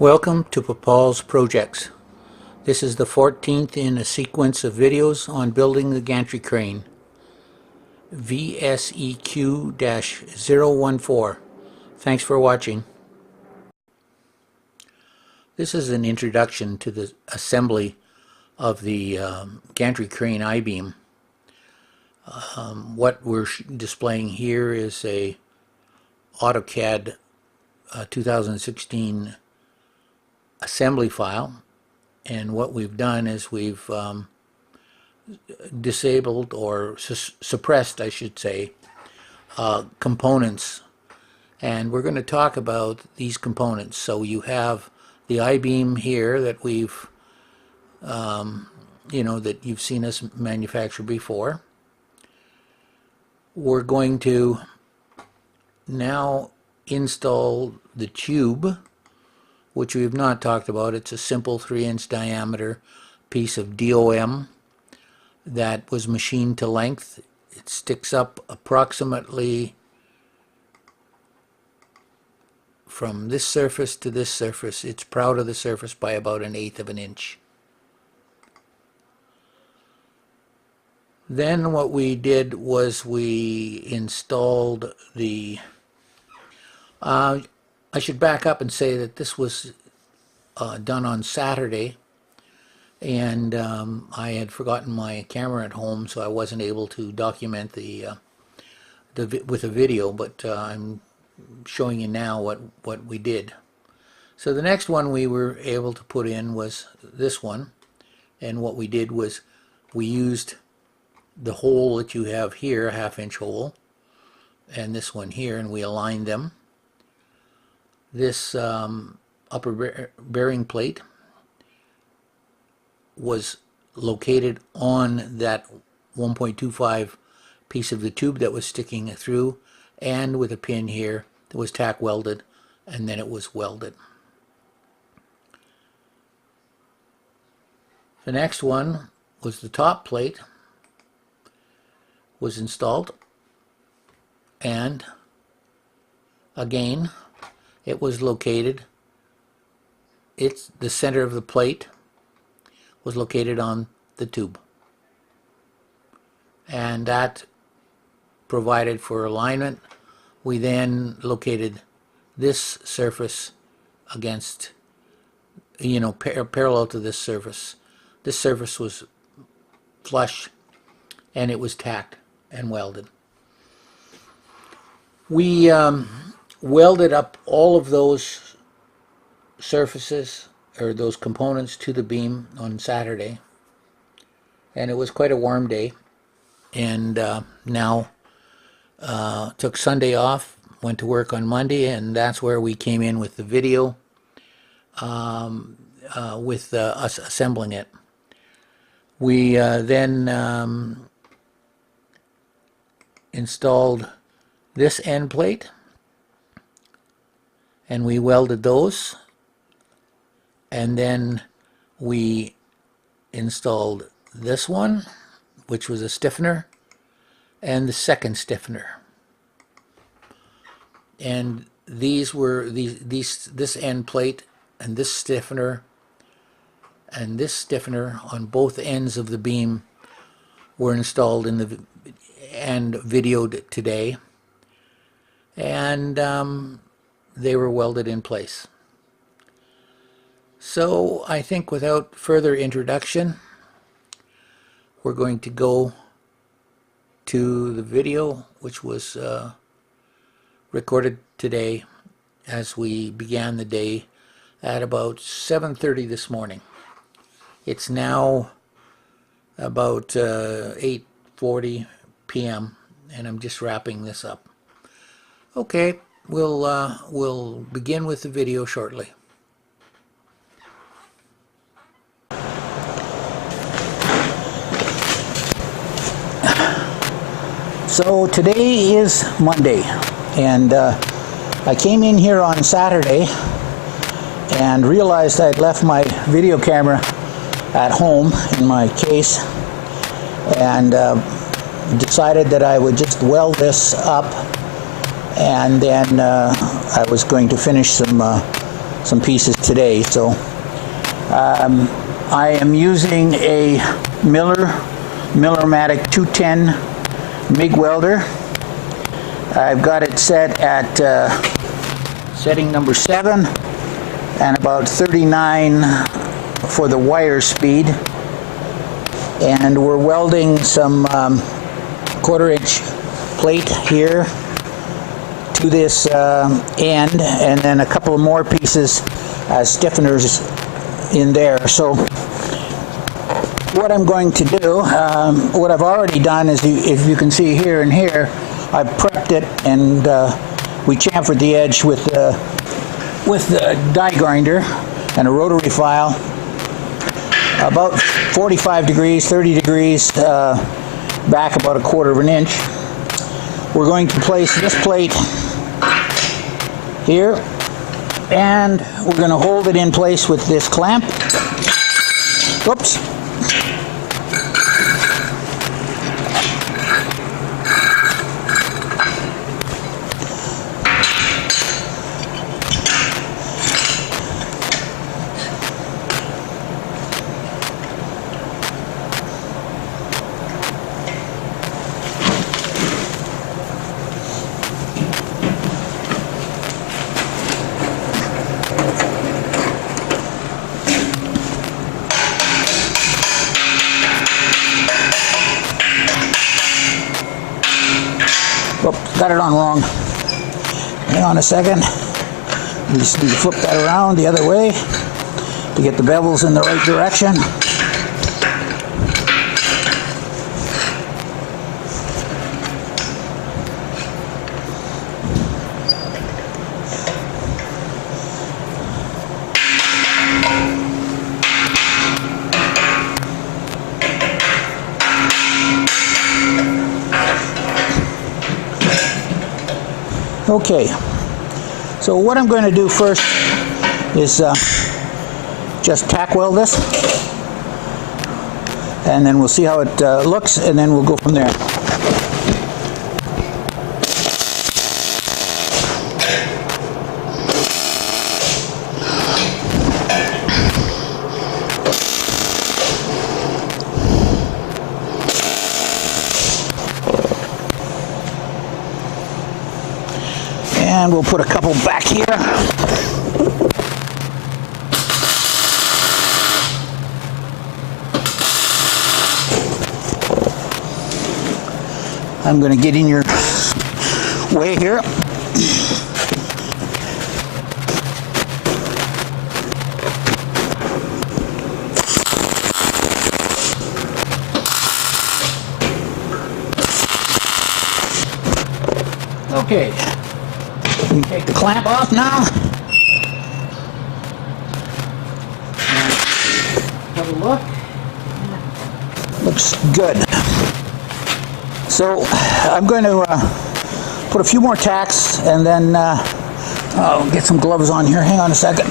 Welcome to Papaul's Projects. This is the 14th in a sequence of videos on building the Gantry Crane. VSEQ-014. Thanks for watching. This is an introduction to the assembly of the Gantry Crane I-beam. What we're displaying here is a AutoCAD 2016 assembly file, and what we've done is we've disabled or suppressed, I should say, components, and we're going to talk about these components. So you have the I-beam here that we've that you've seen us manufacture before. We're going to now install the tube, which we have not talked about. It's a simple 3-inch diameter piece of DOM that was machined to length. It sticks up approximately from this surface to this surface. It's proud of the surface by about 1/8 of an inch. Then what we did was we installed the I should back up and say that this was done on Saturday, and I had forgotten my camera at home, so I wasn't able to document with a video, but I'm showing you now what we did. So the next one we were able to put in was this one, and what we did was we used the hole that you have here, a 1/2-inch hole, and this one here, and we aligned them. This upper bearing plate was located on that 1.25 piece of the tube that was sticking through, and with a pin here that was tack welded, and then it was welded. The next one was the top plate was installed, and again it was located, the center of the plate was located on the tube, and that provided for alignment. We then located this surface against, parallel to this surface. This surface was flush, and it was tacked and welded. We welded up all of those surfaces, or those components, to the beam on Saturday, and it was quite a warm day, and now took Sunday off, went to work on Monday, and that's where we came in with the video with us assembling it. We then installed this end plate, and we welded those, and then we installed this one, which was a stiffener, and the second stiffener. And these were this end plate and this stiffener on both ends of the beam were installed in the and videoed today, and they were welded in place. So I think without further introduction, we're going to go to the video, which was recorded today as we began the day at about 7:30 this morning. It's now about 8:40 p.m. and I'm just wrapping this up. Okay, we'll begin with the video shortly. So today is Monday, and I came in here on Saturday and realized I'd left my video camera at home in my case, and decided that I would just weld this up, and then I was going to finish some some pieces today. So I am using a Miller-Matic 210 MIG welder. I've got it set at setting number 7 and about 39 for the wire speed. And we're welding some 1/4-inch plate here to this end, and then a couple of more pieces as stiffeners in there. So what I'm going to do, what I've already done is, if you can see here and here, I've prepped it, and we chamfered the edge with the die grinder and a rotary file about 45 degrees, 30 degrees back about 1/4 inch. We're going to place this plate here, and we're going to hold it in place with this clamp. Oops. Got it on wrong. Hang on a second. You just need to flip that around the other way to get the bevels in the right direction. Okay, so what I'm going to do first is just tack weld this, and then we'll see how it looks, and then we'll go from there. And we'll put a couple back here. I'm going to get in your way here. Okay. We take the clamp off now. Have a look. Looks good. So I'm going to put a few more tacks, and then I'll get some gloves on here. Hang on a second.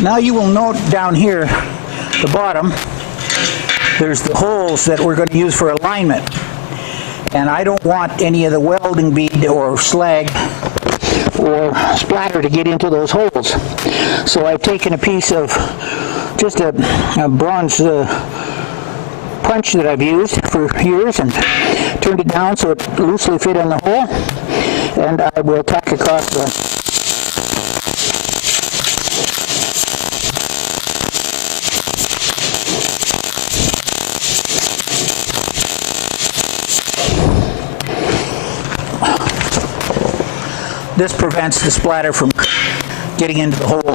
Now you will note down here, the bottom, there's the holes that we're going to use for alignment. And I don't want any of the welding bead or slag or splatter to get into those holes. So I've taken a piece of just a bronze punch that I've used for years and turned it down so it loosely fit in the hole. And I will tack across the This prevents the splatter from getting into the hole.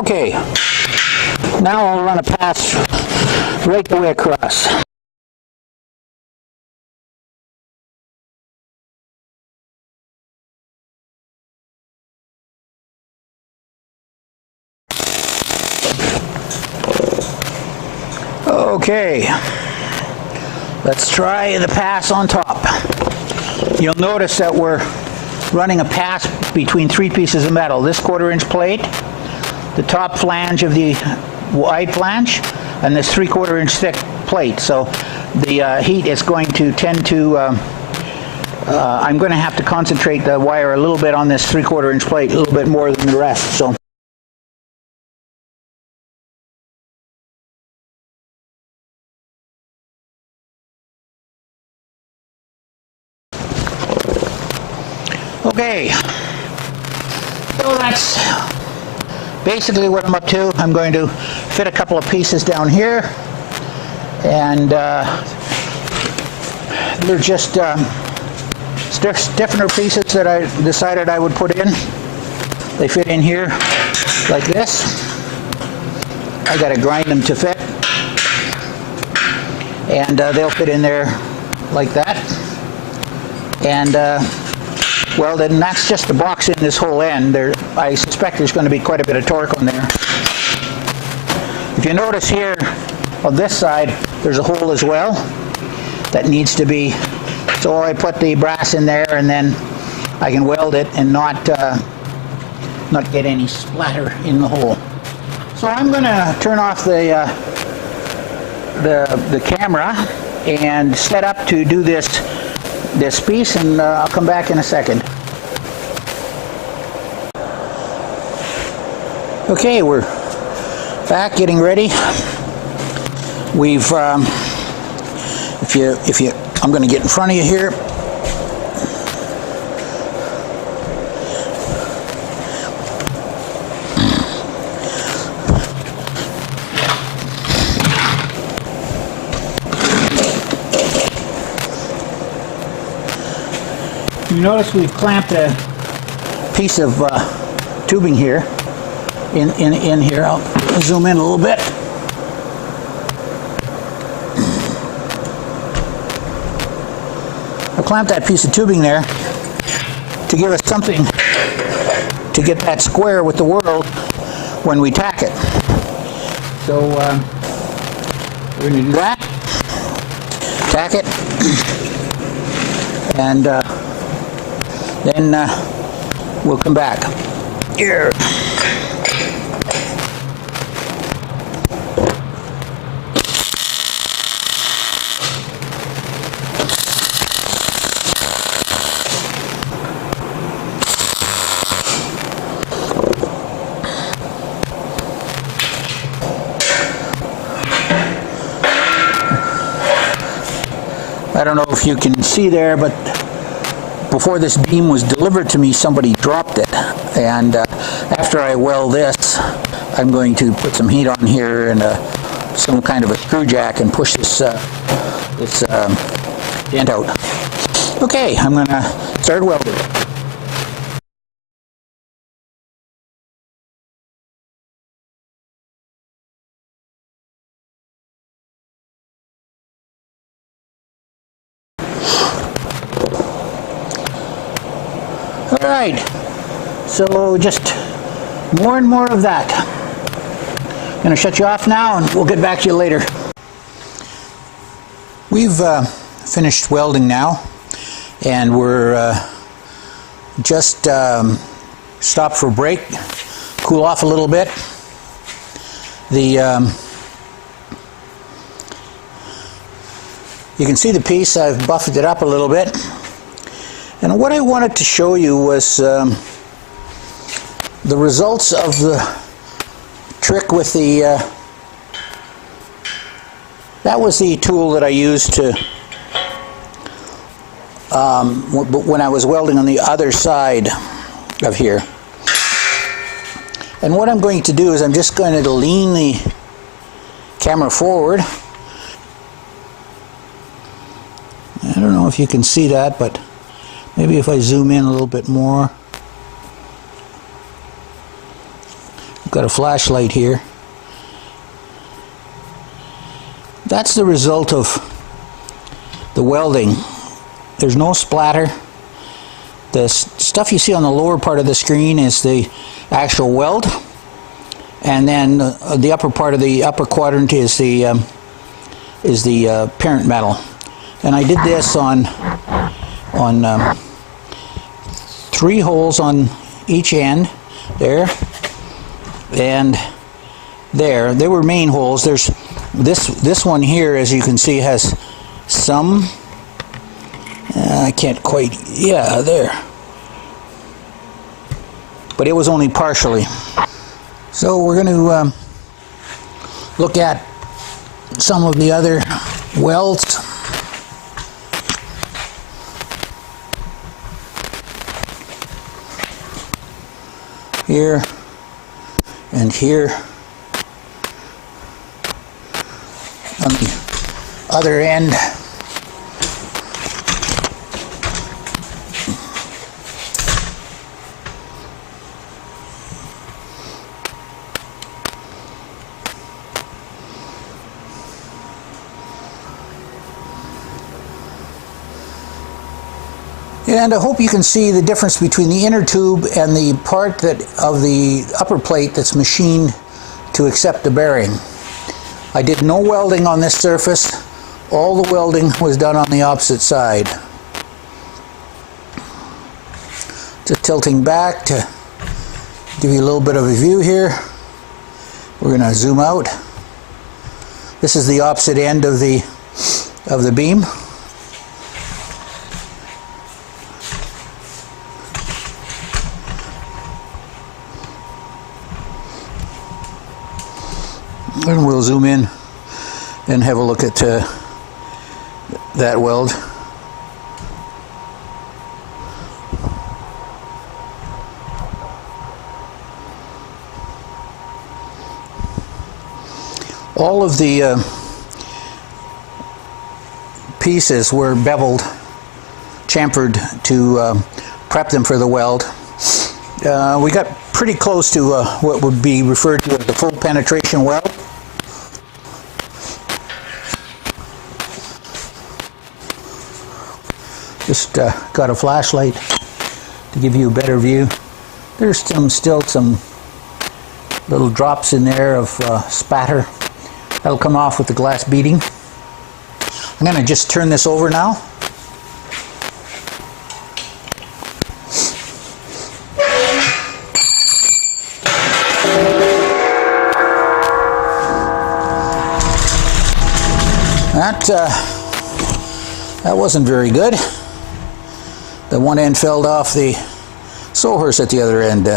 Okay, now I'll run a pass right the way across. Okay, let's try the pass on top. You'll notice that we're running a pass between three pieces of metal. This 1/4-inch plate, the top flange of the wide flange, and this 3/4-inch thick plate. So the heat is going to tend to, I'm going to have to concentrate the wire a little bit on this 3/4-inch plate, a little bit more than the rest. So. Okay, so that's basically what I'm up to. I'm going to fit a couple of pieces down here, and they're just stiffener pieces that I decided I would put in. They fit in here like this. I got to grind them to fit, and they'll fit in there like that. And welded, and that's just the box in this whole end. I suspect there's going to be quite a bit of torque on there. If you notice here on this side, there's a hole as well that needs to be, so I put the brass in there, and then I can weld it and not get any splatter in the hole. So I'm going to turn off the camera and set up to do this piece, and I'll come back in a second. Okay, we're back getting ready. We've if you I'm going to get in front of you here. You notice we've clamped a piece of tubing here in here. I'll zoom in a little bit. I clamped that piece of tubing there to give us something to get that square with the world when we tack it. So we're going to do that, tack it, and then we'll come back. Here. I don't know if you can see there, but before this beam was delivered to me, somebody dropped it, and after I weld this, I'm going to put some heat on here and some kind of a screw jack and push this dent out. Okay, I'm going to start welding. All right, so just more and more of that. I'm going to shut you off now, and we'll get back to you later. We've finished welding now, and we're just stopped for a break, cool off a little bit. You can see the piece. I've buffed it up a little bit. And what I wanted to show you was the results of the trick with the, that was the tool that I used to, when I was welding on the other side of here. And what I'm going to do is I'm just going to lean the camera forward. I don't know if you can see that, but maybe if I zoom in a little bit more. got a flashlight here. That's the result of the welding. There's no splatter. The stuff you see on the lower part of the screen is the actual weld, and then the upper part of the upper quadrant is the parent metal. And I did this on 3 holes on each end, there and there. They were main holes. There's this one here, as you can see, has some. I can't quite. Yeah, there. But it was only partially. So we're going to look at some of the other welds. Here and here. On the other end. And I hope you can see the difference between the inner tube and the part of the upper plate that's machined to accept the bearing. I did no welding on this surface. All the welding was done on the opposite side. Just tilting back to give you a little bit of a view here. We're going to zoom out. This is the opposite end of the beam. And we'll zoom in and have a look at that weld. All of the pieces were beveled, chamfered to prep them for the weld. We got pretty close to what would be referred to as the full penetration weld. Just got a flashlight to give you a better view. There's still some little drops in there of spatter. That'll come off with the glass beading. I'm going to just turn this over now. That wasn't very good. The one end fell off the sawhorse at the other end.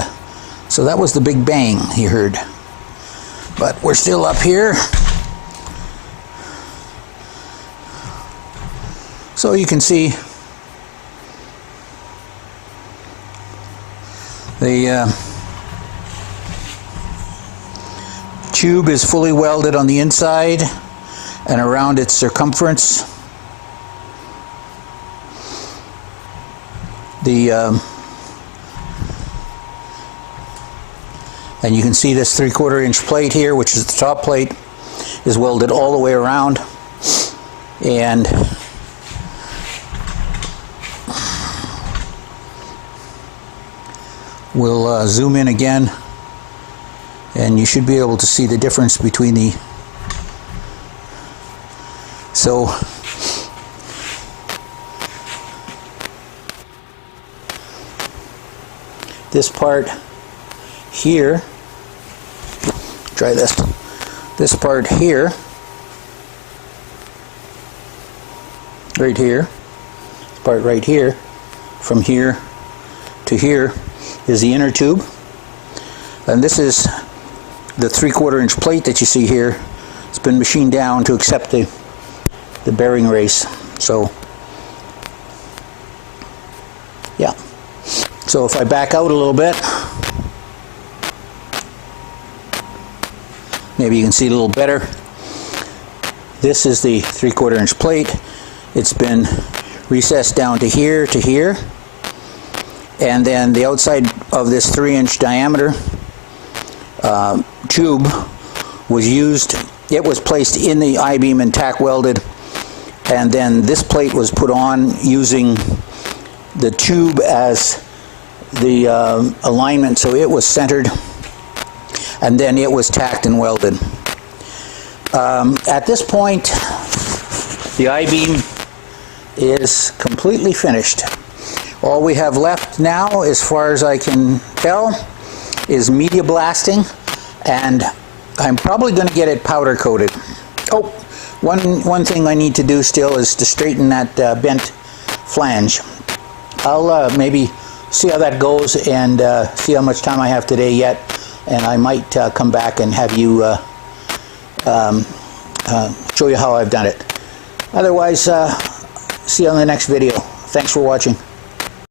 So that was the big bang you heard. But we're still up here. So you can see the tube is fully welded on the inside and around its circumference. And you can see this 3/4 inch plate here, which is the top plate, is welded all the way around. And we'll zoom in again, and you should be able to see the difference between the. So this part here, try this. This part here, right here, this part right here, from here to here is the inner tube, and this is the 3/4 inch plate that you see here. It's been machined down to accept the bearing race. So yeah. So if I back out a little bit, maybe you can see it a little better. This is the 3/4 inch plate. It's been recessed down to here, and then the outside of this 3 inch diameter tube was used. It was placed in the I-beam and tack welded, and then this plate was put on using the tube as the alignment, so it was centered, and then it was tacked and welded. At this point, the I-beam is completely finished. All we have left now, as far as I can tell, is media blasting, and I'm probably going to get it powder coated. Oh, one thing I need to do still is to straighten that bent flange. I'll maybe see how that goes and see how much time I have today yet, and I might come back and have you show you how I've done it. Otherwise, see you on the next video. Thanks for watching.